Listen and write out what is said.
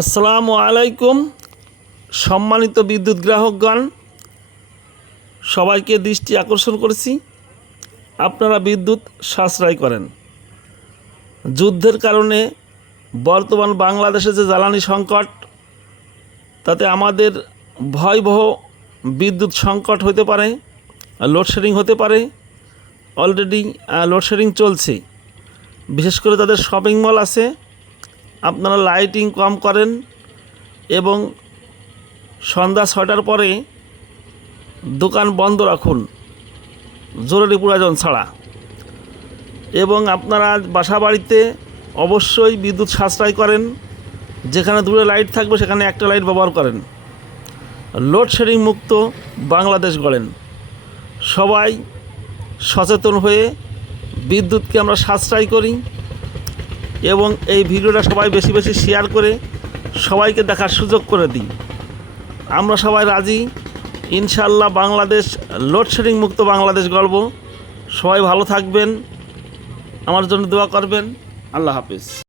আসসালামু আলাইকুম। সম্মানিত বিদ্যুৎ গ্রাহকগণ, সবাইকে দৃষ্টি আকর্ষণ করেছি, আপনারা বিদ্যুৎ সাশ্রয় করেন। যুদ্ধের কারণে বর্তমান বাংলাদেশে যে জ্বালানি সংকট, তাতে আমাদের ভয়াবহ বিদ্যুৎ সংকট হতে পারে, লোডশেডিং হতে পারে। অলরেডি লোডশেডিং চলছে। বিশেষ করে তাদের শপিং মল আছে, আপনারা লাইটিং কম করেন এবং সন্ধ্যা 6টার পরে দোকান বন্ধ রাখুন জরুরি প্রয়োজন ছাড়া। এবং আপনারা বাসা বাড়িতে অবশ্যই বিদ্যুৎ সাশ্রয় করেন। যেখানে দূরে লাইট থাকবে সেখানে একটা লাইট ব্যবহার করেন। লোডশেডিং মুক্ত বাংলাদেশ গড়েন। সবাই সচেতন হয়ে বিদ্যুৎকে আমরা সাশ্রয় করি এবং এই ভিডিওটা সবাই বেশি বেশি শেয়ার করে সবাইকে দেখার সুযোগ করে দিই। আমরা সবাই রাজি, ইনশাআল্লাহ বাংলাদেশ লোডশেডিং মুক্ত বাংলাদেশ গড়ব। সবাই ভালো থাকবেন, আমার জন্য দোয়া করবেন। আল্লাহ হাফেজ।